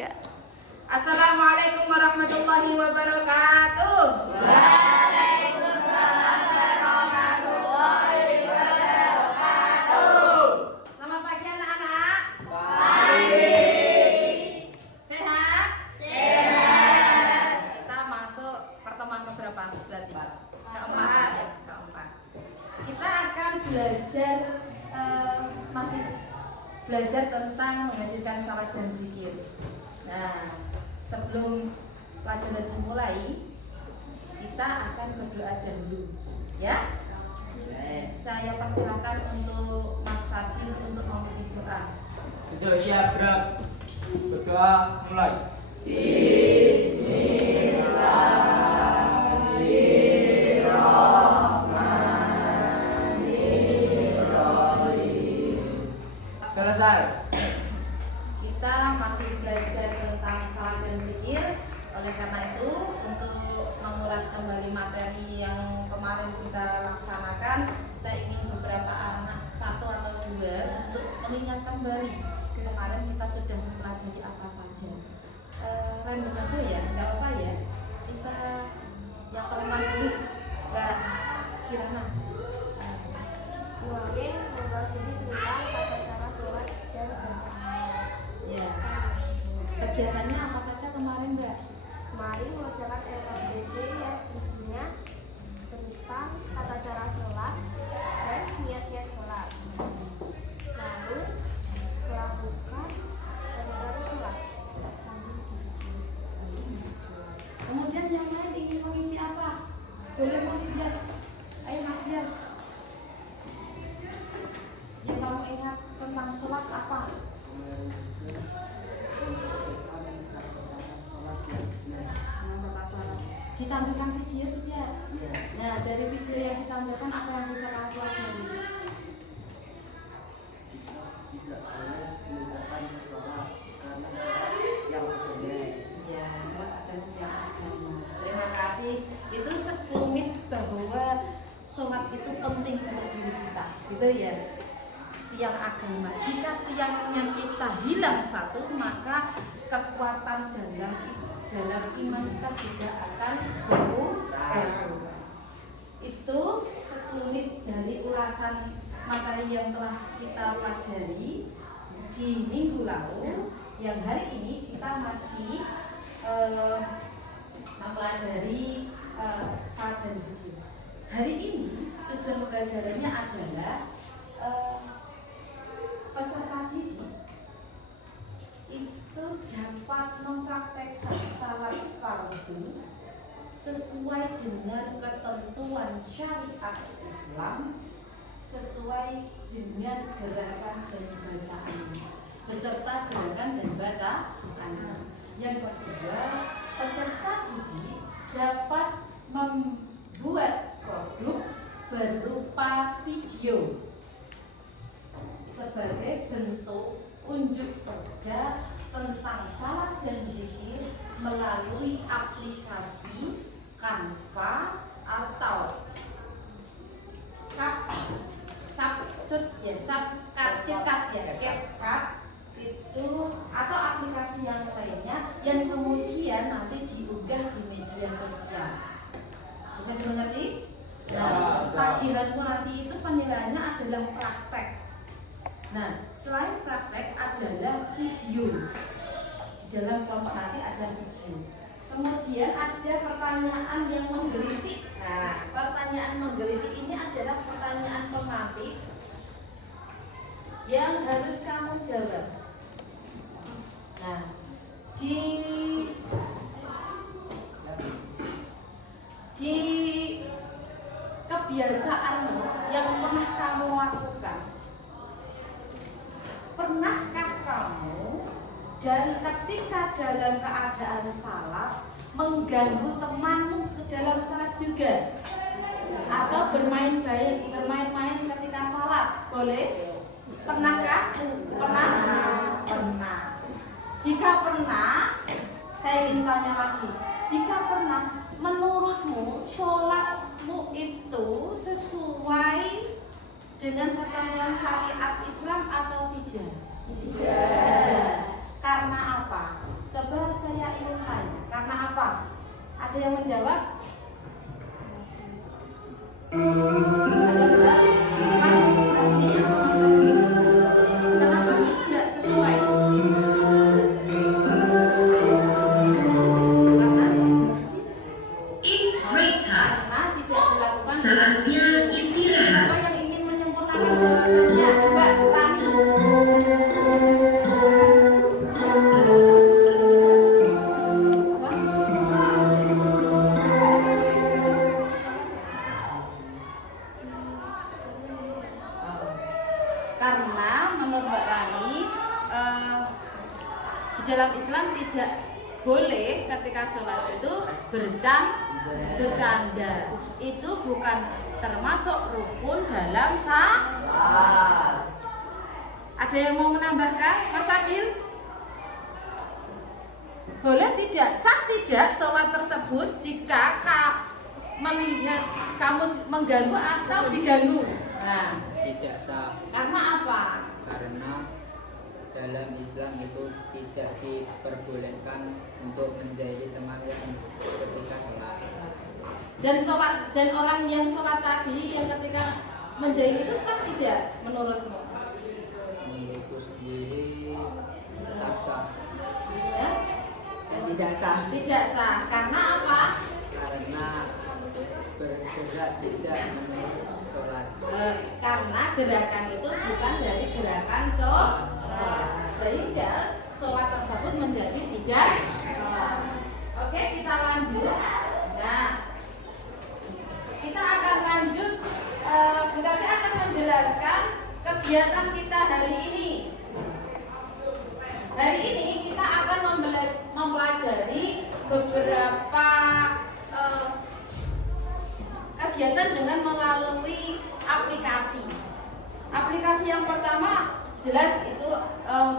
Tiga. Assalamualaikum warahmatullahi wabarakatuh. Waalaikumsalam warahmatullahi wabarakatuh. Selamat pagi anak-anak. Pagi. Sehat? Sehat. Kita masuk pertemuan keberapa? Berarti keempat. Keempat. Kita akan belajar masih belajar tentang menghadirkan salat dan zikir. Nah, sebelum pelajaran dimulai, kita akan berdoa dahulu, ya. Saya persilakan untuk Mas Fadil untuk memimpin doa. Untuk siap berdoa mulai. Selesai. Kita masih belajar tentang salat dan zikir. Oleh karena itu, untuk mengulas kembali materi yang kemarin kita laksanakan, saya ingin beberapa anak satu atau dua untuk mengingat kembali kemarin kita sudah mempelajari apa saja. Random aja ya, nggak apa-apa ya. Kita yang perempuan dulu, Mbak Kirana. Uangin membahas ini tentang tata cara sholat dan bacaan. Ya. Kegiatannya apa saja kemarin, Mbak? Mari mengerjakan LKBD yang isinya tentang tata cara sholat dan niat-niat sholat. Lalu melakukan tata sholat. Kemudian yang lain ingin mengisi apa? Boleh Mas Dias. Ayo Mas Dias. Yang kamu ingat tentang sholat apa? Tata sholat. Ditampilkan video tidak? Nah, dari video yang ditampilkan apa yang bisa kamu pelajari? Tidak boleh meninggalkan sholat karena sholat yang benar. Ya, sholat adalah yang agama. Terima kasih. Itu sekelumit bahwa sholat itu penting untuk diri kita, gitu ya. Tiang agama. Jika tiangnya kita hilang satu, maka kekuatan dalam iman kita juga akan berkurang. Itu sekelumit dari ulasan materi yang telah kita pelajari di minggu lalu. Yang hari ini kita masih mempelajari salat dan zikir. Hari ini tujuan pembelajarannya adalah peserta didik itu dapat mempraktekkan salat fardu sesuai dengan ketentuan syariat Islam, sesuai dengan gerakan dan bacaan beserta gerakan dan bacaan. Yang kedua, peserta didik dapat membuat produk berupa video sebagai bentuk unjuk kerja tentang salat dan zikir melalui aplikasi Canva atau CapCut itu atau aplikasi yang lainnya yang kemudian nanti diunggah di media sosial. Bisa dimengerti? Nah, tagihanmu nanti itu penilaiannya adalah praktek. Nah, selain praktek adalah video. Di dalam kelompok nanti ada video. Kemudian ada pertanyaan yang menggelitik. Nah, pertanyaan menggelitik ini adalah pertanyaan pematik yang harus kamu jawab. Nah, di kebiasaanmu yang pernah kamu lakukan, pernahkah kamu dan ketika dalam keadaan salat mengganggu temanmu ke dalam salat juga? Atau bermain-main ketika salat? Boleh? Pernahkah? Pernah. Jika pernah, saya ingin tanya lagi. Jika pernah, menurutmu sholatmu itu sesuai dengan ketentuan syariat Islam atau tidak? Tidak. Karena apa? menjawab? Ada Mbak? Mas Asmi atau Mas Asmi? Kenapa tidak sesuai? It's break time. Karena tidak dilakukan. Saatnya istirahat. Siapa yang ingin menyempurnakan jawabannya? Mbak Rani. Karena menurut Mbak Rani di dalam Islam tidak boleh ketika sholat itu bercanda. Itu bukan termasuk rukun dalam salat. Ada yang mau menambahkan, Mas Adil? Boleh tidak? Sah tidak sholat tersebut jika melihat kamu mengganggu atau diganggu? Nah, Tidak sah karena apa? karena dalam Islam itu tidak diperbolehkan untuk menjahili teman yang ketika sholat. Dan orang yang sholat tadi yang ketika menjahit itu sah tidak menurutmu? Menurutku sendiri tetap sah Ya? dan tidak sah Tidak sah. Karena apa? karena bergerak tidak menurut sholat. Karena gerakan itu bukan dari gerakan sholat, sehingga sholat tersebut menjadi tidak sah. Oke, kita lanjut. Nah, kita akan lanjut. Berarti akan menjelaskan kegiatan kita hari ini. Hari ini kita akan mempelajari beberapa kegiatan dengan melalui aplikasi. Aplikasi yang pertama jelas itu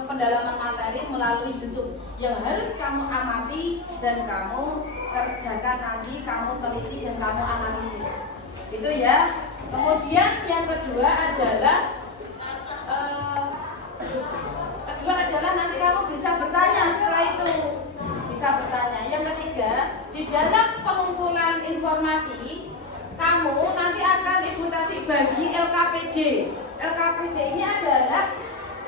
pendalaman materi melalui YouTube yang harus kamu amati dan kamu kerjakan nanti, kamu teliti dan kamu analisis. Itu ya. Kemudian yang kedua adalah nanti kamu bisa bertanya setelah itu. Bisa bertanya. Yang ketiga, di dalam pengumpulan informasi kamu nanti akan Ibu Tati bagi LKPD. LKPD ini adalah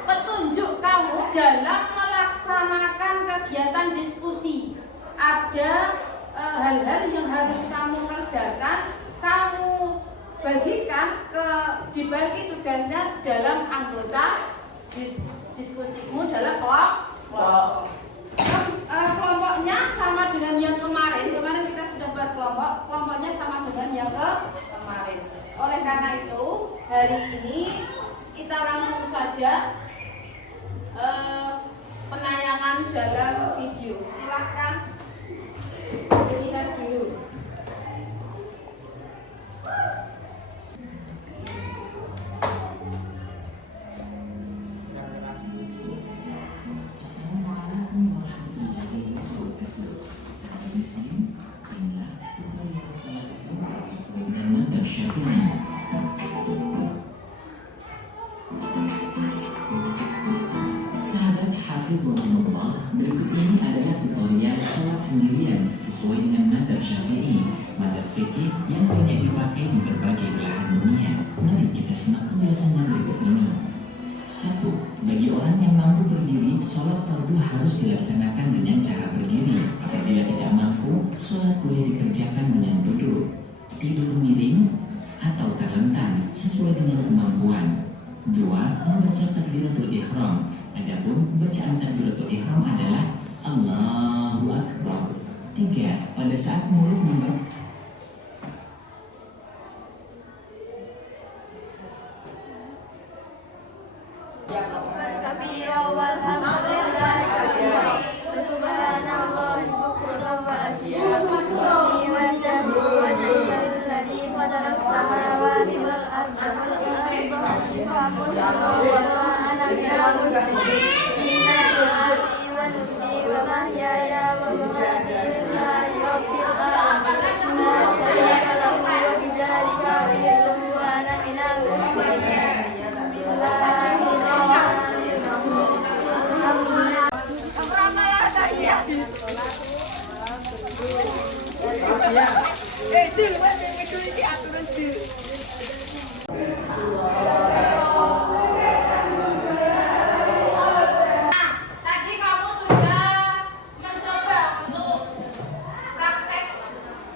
petunjuk kamu dalam melaksanakan kegiatan diskusi. Ada hal-hal yang harus kamu kerjakan, kamu bagikan dibagi tugasnya dalam anggota diskusimu dalam kelompok. Kelompoknya sama dengan yang kemarin kita sudah buat kelompoknya sama dengan yang kemarin. Oleh karena itu hari ini kita langsung saja penayangan dalam video. Silahkan dilihat dulu. Sahabat hafizhumullah, berikut ini adalah tutorial sholat sendirian sesuai dengan madhab Syafi'i, madhab fikih yang banyak dipakai di berbagai belahan dunia. Mari kita simak penjelasannya berikut ini. 1. Bagi orang yang mampu berdiri, sholat fardu harus dilaksanakan dengan cara berdiri. Apabila tidak mampu, sholat boleh dikerjakan dengan duduk, tidur miring, atau terlentang sesuai dengan kemampuan. 2. Membaca takbiratul ihram. Adapun bacaan takbiratul ihram adalah Allahu Akbar. 3. Pada saat mulut membaca kabira walhamdulillahi katsira subhanallahi bukratan wa asila wa jahru wa najrul ladzi qadara samawati wal arda wa ana minal muslimin inna salati wa nusuki wa mahyaya wa mamati lillahi rabbil alamin la syarika lahu wa bidzalika umirtu wa ana minal muslimin Bismillahirrahmanirrahim. Tadi kamu sudah mencoba untuk praktek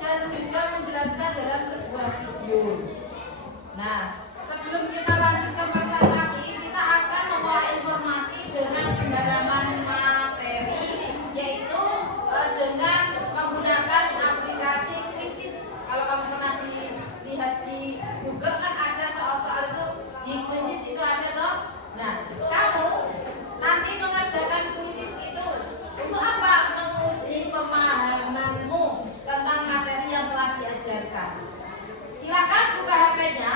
dan juga menjelaskan dalam sebuah video. Nah, sebelum kita lanjut ke presentasi, kita akan membawa informasi dengan pendalaman materi, yaitu dengan menggunakan aplikasi Quizzes. Kalau kamu pernah dilihat di Google kan ada soal-soal itu di Quizzes itu ada toh. Nah, kamu nanti mengerjakan Quizzes itu untuk apa? Menguji pemahamanmu tentang materi yang telah diajarkan. Silakan buka HP-nya.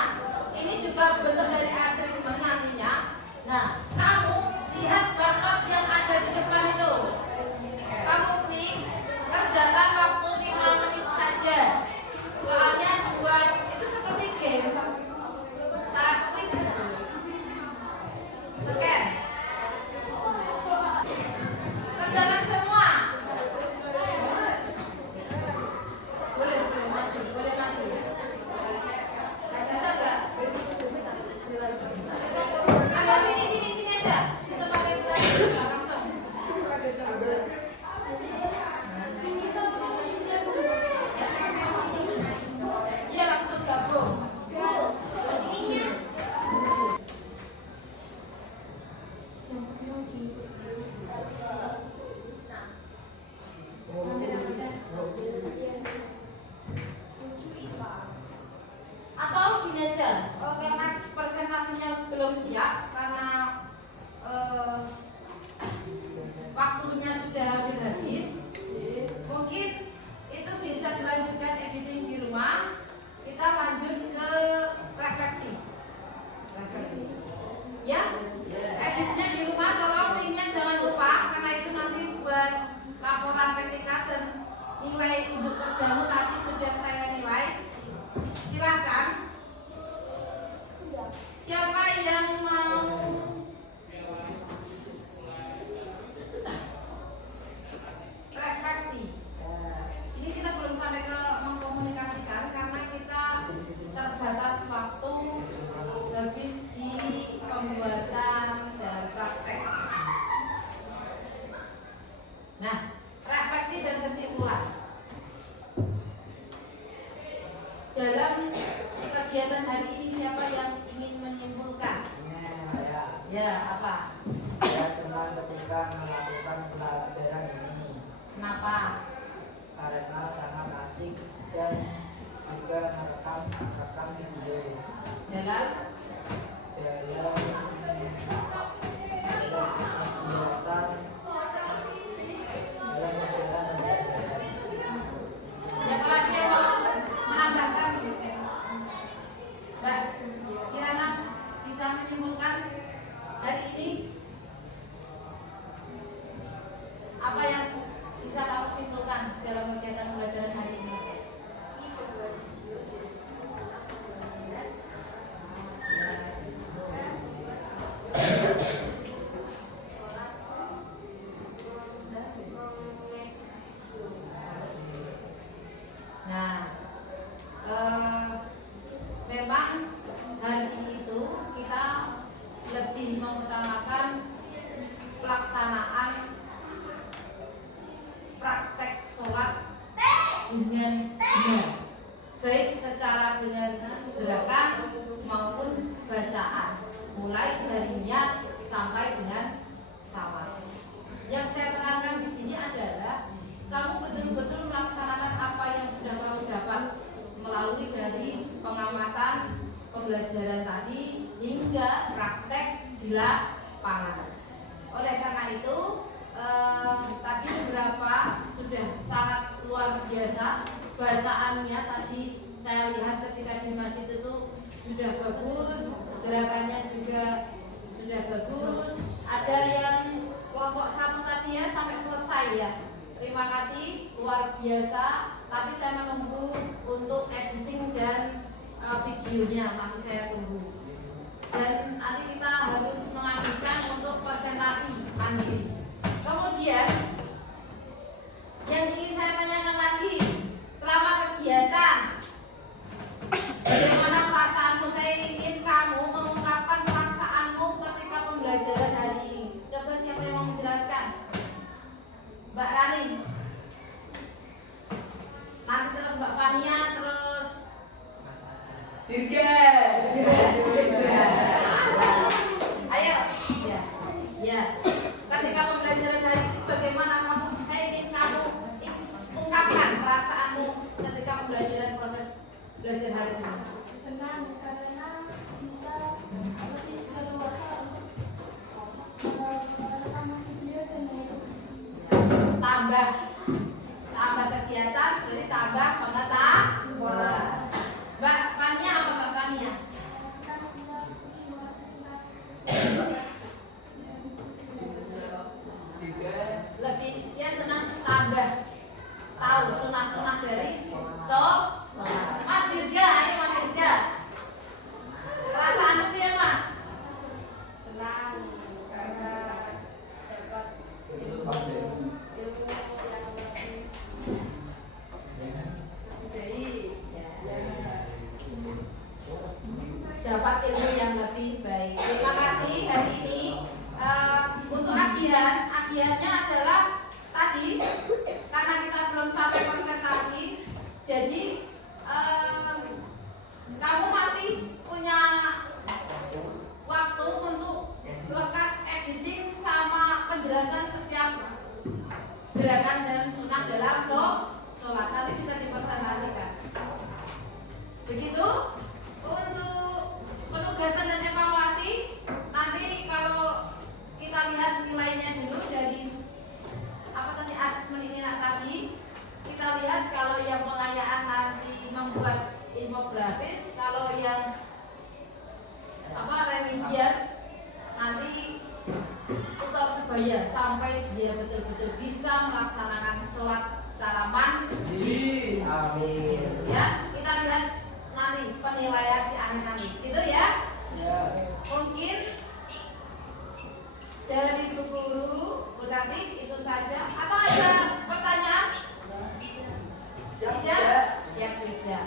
Ini juga bentuk dari asesmen nantinya. Nah, kamu lihat barcode yang ada di depan itu. Kamu klik, kerjakan waktu 5 menit saja. Soalnya buat itu seperti game. Saat quiz itu. Scan. Kerjakan semua. Boleh maju, boleh maju. Bisa nggak? Atau sini aja. Di tempat yang kita langsung. Iya, langsung gabung. Atau gini aja, karena presentasinya belum siap, karena waktunya sudah hampir habis, mungkin itu bisa dilanjutkan editing di rumah. Kita lanjut ke refleksi. Ya, editnya di rumah, tolong linknya jangan lupa, karena itu nanti buat laporan PTK dan nilai untuk kerjamu tadi sudah saya nilai. Silakan. Siapa yang mau refleksi? Ini kita belum sampai ke mengkomunikasikan karena kita terbatas waktu habis di pembuatan dan praktek. Nah, refleksi dan kesimpulan. Dalam kegiatan hari ini siapa yang ingin menyimpulkan? Ya, apa? Saya senang ketika melakukan pelajaran ini Kenapa? karena sangat asik dan juga merekam video Jalan? dalam kegiatan dalam kegiatan pembelajaran. Siapa lagi yang mau menambahkan? Mbak Kirana bisa menyimpulkan hari ini? Apa yang bisa kamu simpulkan dalam kegiatan pembelajaran hari ini? Nah, memang hari itu kita lebih mengutamakan pelaksanaan praktek sholat dengan benar, baik secara dengan gerakan maupun bacaan, mulai dari niat sampai dengan sawat. Yang saya tekankan di sini adalah kamu betul-betul melaksanakan apa yang sudah kamu dapat melalui dari pengamatan pembelajaran tadi hingga praktek di lapangan. Oleh karena itu tadi beberapa sudah sangat luar biasa bacaannya. Tadi saya lihat ketika di masjid itu sudah bagus, gerakannya juga sudah bagus. Ada yang kelompok 1 tadi ya sampai selesai ya. Terima kasih, luar biasa. Tapi saya menunggu untuk editing dan videonya masih saya tunggu. Dan nanti kita harus mengambilkan untuk presentasi mandiri. Kemudian yang ingin saya tanyakan lagi, selama tambah kegiatan berarti tambah pengetahuan. Mbak Fania apa Mbak Fania? Lebih dia senang tambah tahu sunah-sunah dari sholat. Mas Dirga, ini Mas Dirga. Perasaan itu ya Mas? Senang karena dapat ilmu yang lebih Dapat ilmu yang lebih baik. Terima kasih hari ini. Untuk agiannya adalah tadi karena kita belum sampai presentasi, jadi kamu masih punya waktu untuk lekas editing sama penjelasan setiap gerakan dan sunnah dalam sholat. Nanti bisa dipresentasikan. Begitu. Untuk penugasan dan evaluasi, nanti kalau kita lihat nilainya dulu dari apa tadi asesmen ini tadi, kita lihat kalau yang pengayaan nanti membuat infografis, kalau yang remedian nanti tutor sebaya sampai dia betul-betul bisa melaksanakan sholat secara mandiri. Amin. Ya, kita lihat nanti penilaian di akhir nanti, gitu ya. Mungkin dari Bu Guru, Bu Tati itu saja. Atau ada pertanyaan? Tidak? Siap tidak.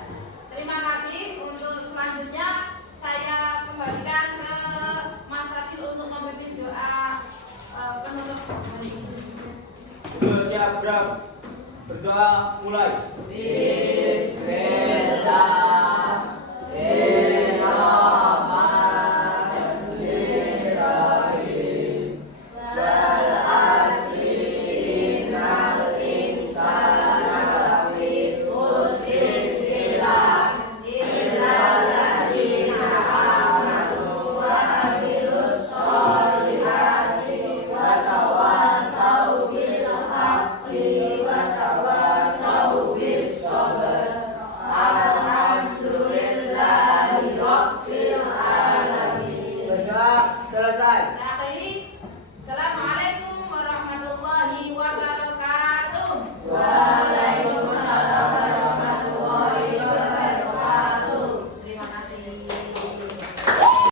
Terima kasih. Untuk selanjutnya saya kembalikan ke Mas Fadil untuk memimpin doa penutup. Siap, berdoa mulai. Bismillah.